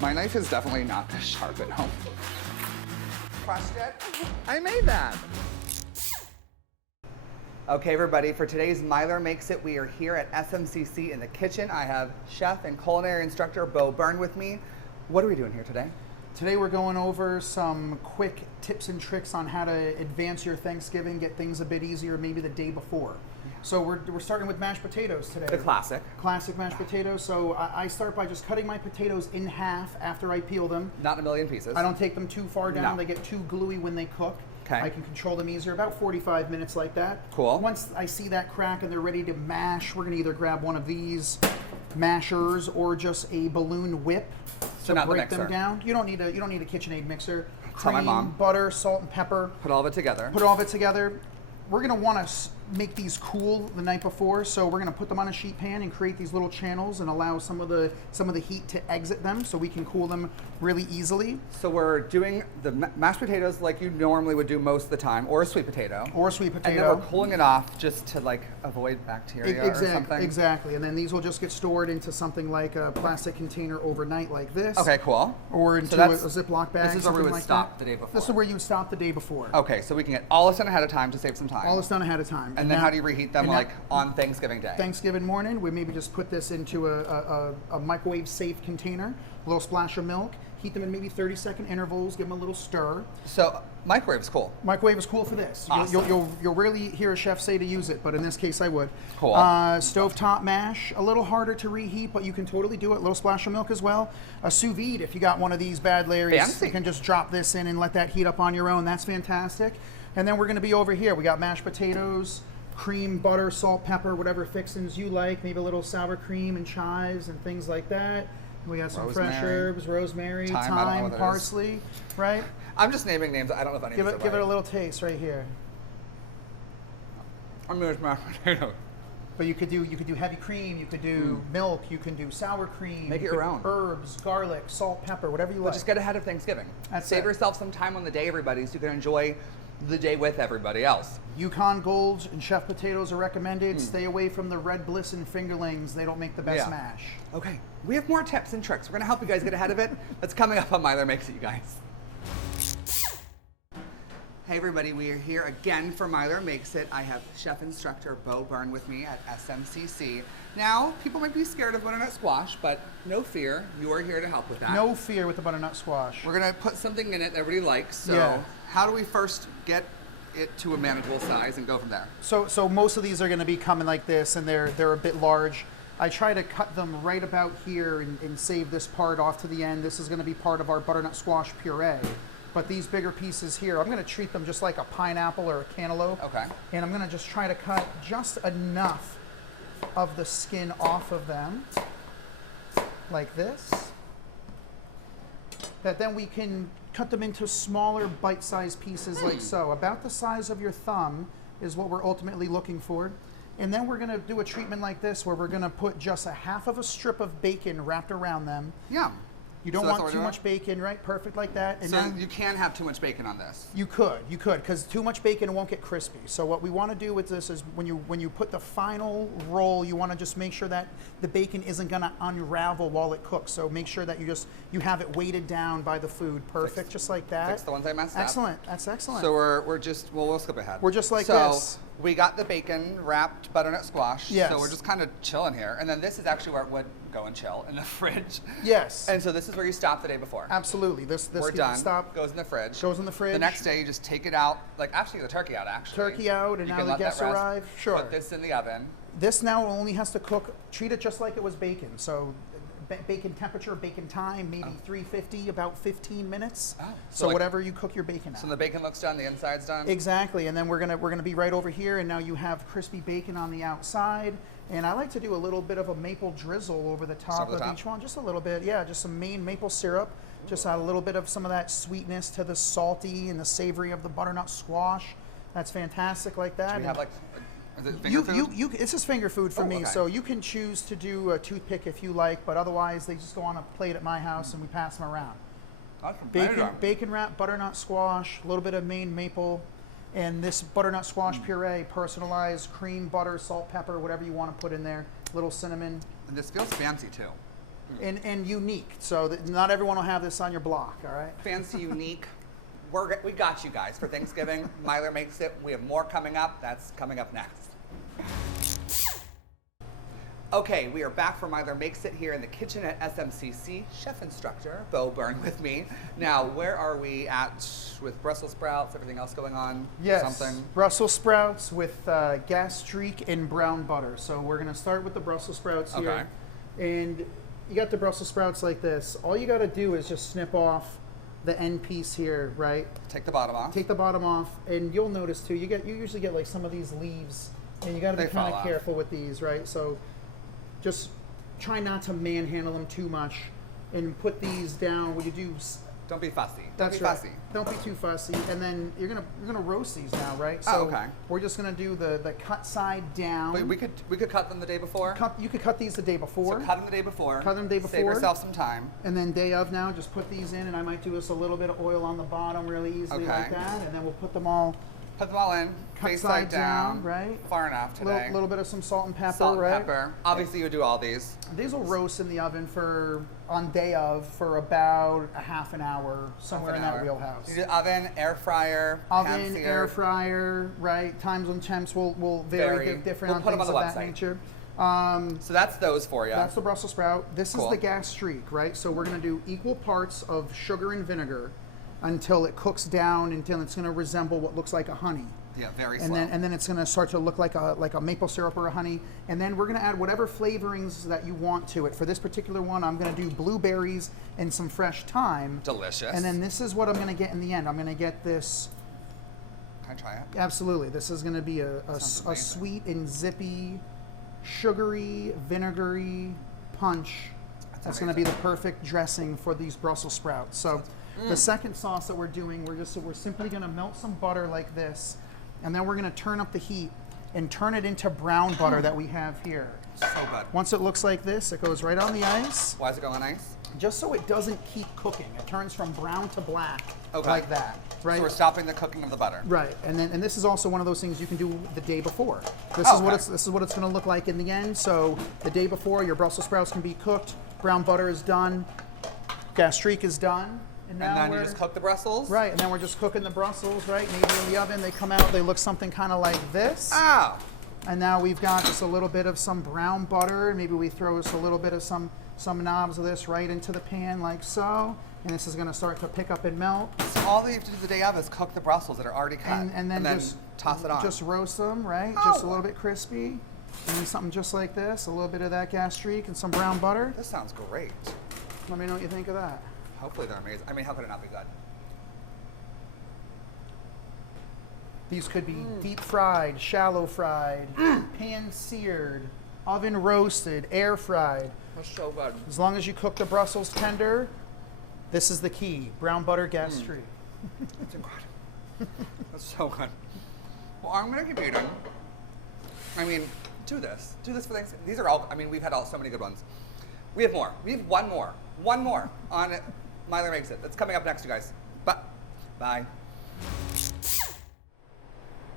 My knife is definitely not this sharp at home. Crushed it? I made that. Okay, everybody, for today's Myler Makes It, we are here at SMCC in the kitchen. I have chef and culinary instructor Bo Byrne with me. What are we doing here today? Today we're going over some quick tips and tricks on how to advance your Thanksgiving, get things a bit easier maybe the day before. So we're starting with mashed potatoes today. The classic. Classic mashed potatoes. So I start by just cutting my potatoes in half after I peel them. Not in a million pieces. I don't take them too far down. No. They get too gluey when they cook. Okay. I can control them easier, about 45 minutes like that. Cool. Once I see that crack and they're ready to mash, we're gonna either grab one of these mashers or just a balloon whip So to not the break them mixer. down. You don't need a KitchenAid mixer. Tell my Cream, mom. butter, salt, and pepper. Put all of it together. Put all of it together. We're gonna want to make these cool the night before, so we're gonna put them on a sheet pan and create these little channels and allow some of the heat to exit them, so we can cool them really easily. So we're doing the mashed potatoes like you normally would do most of the time, or a sweet potato. Or a sweet And then potato. we're cooling it off just to like avoid bacteria or something. Exactly, and then these will just get stored into something like a plastic container overnight like this. Okay, cool. Or into that's- a Ziploc bag. This is where we something would like stop that. the day before. This is where you would stop the day before. Okay, so we can get all this done ahead of time to save some time. All this done ahead of time. And then now- how do you reheat them and now- like on Thanksgiving Day? Thanksgiving morning, we maybe just put this into a microwave safe container, a little splash of milk, heat them in maybe 30-second intervals, give them a little stir. So microwave's cool. Microwave is cool for this. Awesome. You'll rarely hear a chef say to use it, but in this case I would. Cool. Stovetop mash, a little harder to reheat, but you can totally do it. A little splash of milk as well. A sous vide, if you got one of these bad Larrys, Fancy. you can just drop this in and let that heat up on your own. That's fantastic. And then we're gonna be over here. We got mashed potatoes, cream, butter, salt, pepper, whatever fixings you like. Maybe a little sour cream and chives and things like that. We got some fresh Rosemary. herbs, rosemary, Thyme, I don't know thyme, what that is. parsley, right? I'm just naming names. I don't know if any Give of it these are a right. little taste right here. I'm gonna mashed potatoes. But you could do heavy cream, you could do milk, you can do sour cream, Make it you your could- own. herbs, garlic, salt, pepper, whatever you But like. just get ahead of Thanksgiving. That's Save it. yourself some time on the day, everybody, so you can enjoy the day with everybody else. Yukon Gold and chef potatoes are recommended. Stay away from the red bliss and fingerlings. They don't make the best Yeah. mash. Okay, we have more tips and tricks. We're gonna help you guys get ahead of it. That's coming up on Myler Makes It, you guys. Hey everybody, we are here again for Myler Makes It. I have chef instructor Bo Byrne with me at SMCC. Now, people might be scared of butternut squash, but no fear, you are here to help with that. No fear with the butternut squash. We're gonna put something in it that everybody likes, so Yeah. how do we first get it to a manageable size and go from there? So most of these are going to be coming like this, and they're a bit large. I try to cut them right about here and save this part off to the end. This is going to be part of our butternut squash puree. But these bigger pieces here, I'm going to treat them just like a pineapple or a cantaloupe. Okay. And I'm going to just try to cut just enough of the skin off of them, like this, that then we can cut them into smaller bite-sized pieces like so. About the size of your thumb is what we're ultimately looking for. And then we're gonna do a treatment like this where we're gonna put just a half of a strip of bacon wrapped around them. Yeah. You don't So that's want what too we're much bacon, right? Perfect like that. And So then you can have too much bacon on this. you could, because too much bacon won't get crispy. So what we want to do with this is when you put the final roll, you want to just make sure that the bacon isn't going to unravel while it cooks. So make sure that you have it weighted down by the food. Perfect, just like that. Fix the ones I messed up. Excellent. That's excellent. So we'll skip ahead. We're just like so this. We got the bacon wrapped butternut squash. Yes. So we're just kind of chilling here. And then this is actually where it would go and chill in the fridge. Yes. And so this is where you stop the day before. Absolutely. This We're can done. stop. Goes in the fridge. Goes in the fridge. The next day you just take it out, like actually the turkey out actually. Turkey out, and You now can the let that guests rest. arrive. Sure. Put this in the oven. This now only has to cook. Treat it just like it was bacon. So bacon temperature, bacon time, maybe 350, about 15 minutes. Oh, So like- whatever you cook your bacon at. So the bacon looks done, the inside's done. Exactly, and then we're gonna be right over here, and now you have crispy bacon on the outside. And I like to do a little bit of a maple drizzle over the top over the of top? each one, just a little bit. Yeah, just some Maine maple syrup. Just add a little bit of some of that sweetness to the salty and the savory of the butternut squash. That's fantastic like that. Do we have And like, is it finger food? this is finger food for Oh, me, okay. so you can choose to do a toothpick if you like, but otherwise they just go on a plate at my house and we pass them around. Awesome. Bacon wrap, butternut squash, a little bit of Maine maple, and this butternut squash puree, personalized cream, butter, salt, pepper, whatever you want to put in there, little cinnamon. And this feels fancy too. and unique. So that not everyone will have this on your block, all right? Fancy, unique. We got you guys for Thanksgiving. Myler Makes It. We have more coming up. That's coming up next. Okay, we are back for Myler Makes It here in the kitchen at SMCC. Chef instructor Bo Byrne with me. Now, where are we at with Brussels sprouts? Everything else going on? Yes, Something? Brussels sprouts with gastrique and brown butter. So we're gonna start with the Brussels sprouts here. Okay. And you got the Brussels sprouts like this. All you gotta do is just snip off the end piece here, right? Take the bottom off. Take the bottom off, and you'll notice too, you usually get like some of these leaves, and you gotta be They kind fall of off. careful with these, right? So just try not to manhandle them too much, and put these down. When you do, Don't be fussy. that's Don't be right. fussy. Don't be too fussy. And then you're gonna roast these now, right? Oh, So okay. we're just gonna do the cut side down. Wait, we could cut them the day before. You could cut these the day before. So cut them the day before. Cut them the day Save before. yourself some time. And then day of now, just put these in, and I might do us a little bit of oil on the bottom really easily Okay. like that, and then we'll put them all Put them all in. cut Face side side down. right? Far enough today. Little bit of some salt and pepper, Salt and right? pepper. Obviously, you do all these. These will roast in the oven on day of for about a half an hour, somewhere in that wheelhouse. You do oven, air fryer, Oven, pan-seared. air fryer, right? Times and temps will vary Vary. different We'll put 'em things on the of that website. nature. So that's those for you. That's the Brussels sprout. This Cool. is the gastrique, right? So we're going to do equal parts of sugar and vinegar until it cooks down, until it's going to resemble what looks like a honey. Yeah, very And slow. then it's going to start to look like a maple syrup or a honey. And then we're going to add whatever flavorings that you want to it. For this particular one, I'm going to do blueberries and some fresh thyme. Delicious. And then this is what I'm going to get in the end. I'm going to get this. Can I try it? Absolutely. This is going to be a Sounds amazing. sweet and zippy, sugary, vinegary punch. That's going to be the perfect dressing for these Brussels sprouts. So the second sauce that we're doing, we're simply going to melt some butter like this, and then we're going to turn up the heat and turn it into brown butter that we have here. So good. Once it looks like this, it goes right on the ice, Why is it going nice? just so it doesn't keep cooking. It turns from brown to black, Okay. like that, right? So we're stopping the cooking of the butter. Right, and this is also one of those things you can do the day before. This Oh, is what okay. this is what it's going to look like in the end. So the day before, your Brussels sprouts can be cooked, brown butter is done, gastrique is done, and now And then we're you just cook the Brussels? right, and then we're just cooking the Brussels, right? Maybe in the oven, they come out, they look something kind of like this. Oh. And now we've got just a little bit of some brown butter. Maybe we throw just a little bit of some knobs of this right into the pan like so. And this is going to start to pick up and melt. So all that you have to do the day of is cook the Brussels that are already cut. And then just toss it on. Just roast them, right? Oh. Just a little bit crispy. And then something just like this, a little bit of that gastrique and some brown butter. This sounds great. Let me know what you think of that. Hopefully they're amazing. I mean, how could it not be good? These could be deep fried, shallow fried, pan seared, oven roasted, air fried. That's so good. As long as you cook the Brussels tender, this is the key. Brown butter gastrique. That's incredible. That's so good. Well, I'm gonna keep eating. I mean, do this. Do this for Thanksgiving. These are all, I mean, we've had so many good ones. We have more. We have one more. One more on Myler Makes It. That's coming up next, you guys. Bye.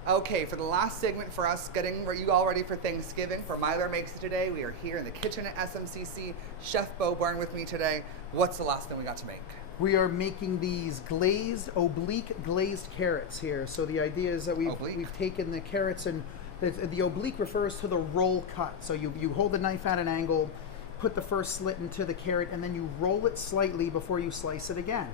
Okay, for the last segment for us getting you all ready for Thanksgiving, for Myler Makes It today, we are here in the kitchen at SMCC. Chef Bo Byrne with me today. What's the last thing we got to make? We are making these oblique glazed carrots here. So the idea is that we've taken the carrots, and the oblique refers to the roll cut. So you hold the knife at an angle, put the first slit into the carrot, and then you roll it slightly before you slice it again.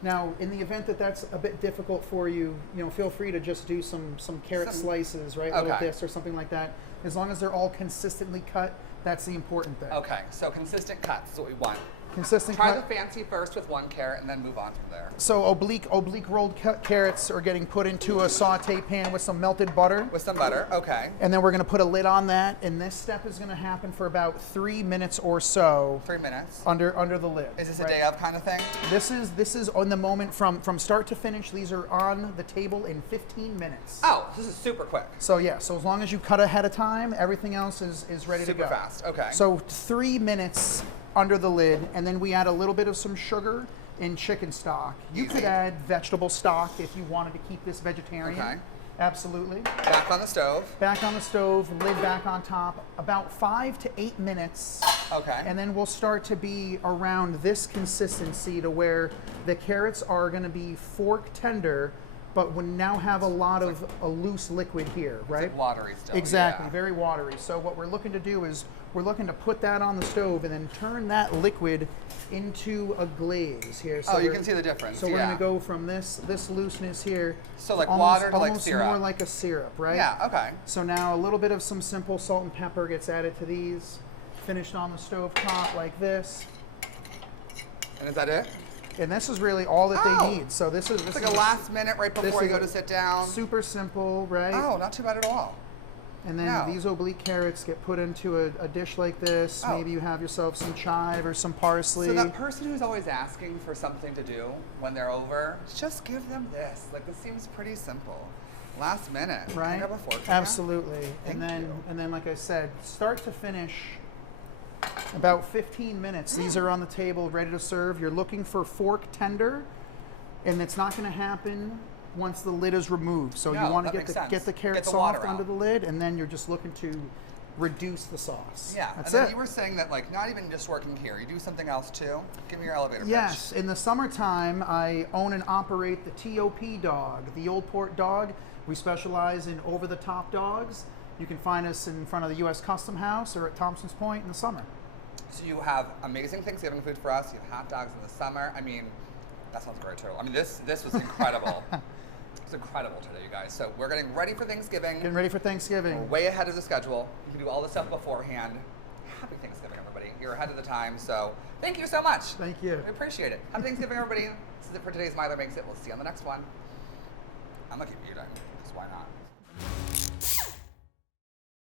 Now, in the event that that's a bit difficult for you, feel free to just do some carrot slices, right? Little discs or something like that. As long as they're all consistently cut, that's the important thing. Okay, so consistent cuts is what we want. Consistent Try cut. the fancy first with one carrot and then move on from there. So oblique rolled carrots are getting put into a saute pan with some melted butter. With some butter, okay. And then we're going to put a lid on that, and this step is going to happen for about 3 minutes or so 3 minutes. under the lid. Is this a right? day of kind of thing? This is on the moment from start to finish. These are on the table in 15 minutes. Oh, this is super quick. So yeah, so as long as you cut ahead of time, everything else is ready to go. Super fast, okay. So 3 minutes under the lid, and then we add a little bit of some sugar and chicken stock. You Easy. could add vegetable stock if you wanted to keep this vegetarian. Okay. Absolutely. Back on the stove. Back on the stove, lid back on top. About 5 to 8 minutes Okay. And then we'll start to be around this consistency to where the carrots are going to be fork tender, but we now have a lot of a loose liquid here, right? It's like watery still. Exactly, yeah. very watery. So what we're looking to do is we're looking to put that on the stove and then turn that liquid into a glaze here. So Oh, you can see the difference. So we're yeah. going to go from this looseness here. So like almost, water to like almost syrup. more like a syrup, right? Yeah. Okay. So now a little bit of some simple salt and pepper gets added to these, finished on the stove top like this. And is that it? And this is really all that Oh. they need. So this is It's like a last minute right before you is go to sit down. super simple, right? Oh, not too bad at all. And then No. these oblique carrots get put into a dish like this. Oh. Maybe you have yourself some chive or some parsley. So that person who's always asking for something to do when they're over, just give them this. Like this seems pretty simple. Last minute. Can I right? grab a fork from you? Absolutely. Thank you. And then like I said, start to finish about 15 minutes. These are on the table ready to serve. You're looking for fork tender, and it's not going to happen once the lid is removed. So No, you want to that makes sense. get the carrot Get the water soft under out. the lid, and then you're just looking to reduce the sauce. Yeah. That's and then it. you were saying that like not even just working here, you do something else too. Give me your elevator pitch. Yes, in the summertime, I own and operate the TOP dog, the Old Port dog. We specialize in over-the-top dogs. You can find us in front of the U.S. Custom House or at Thompson's Point in the summer. So you have amazing Thanksgiving food for us. You have hot dogs in the summer. I mean, that sounds great too. I mean, this was incredible. It's incredible today, you guys. So we're getting ready for Thanksgiving. Getting ready for We're Thanksgiving. way ahead of the schedule. You can do all this stuff beforehand. Happy Thanksgiving, everybody. You're ahead of the time, so thank you so much. Thank you. I appreciate it. Happy Thanksgiving, everybody. This is it for today's Myler Makes It. We'll see you on the next one. I'm gonna keep eating, because why not?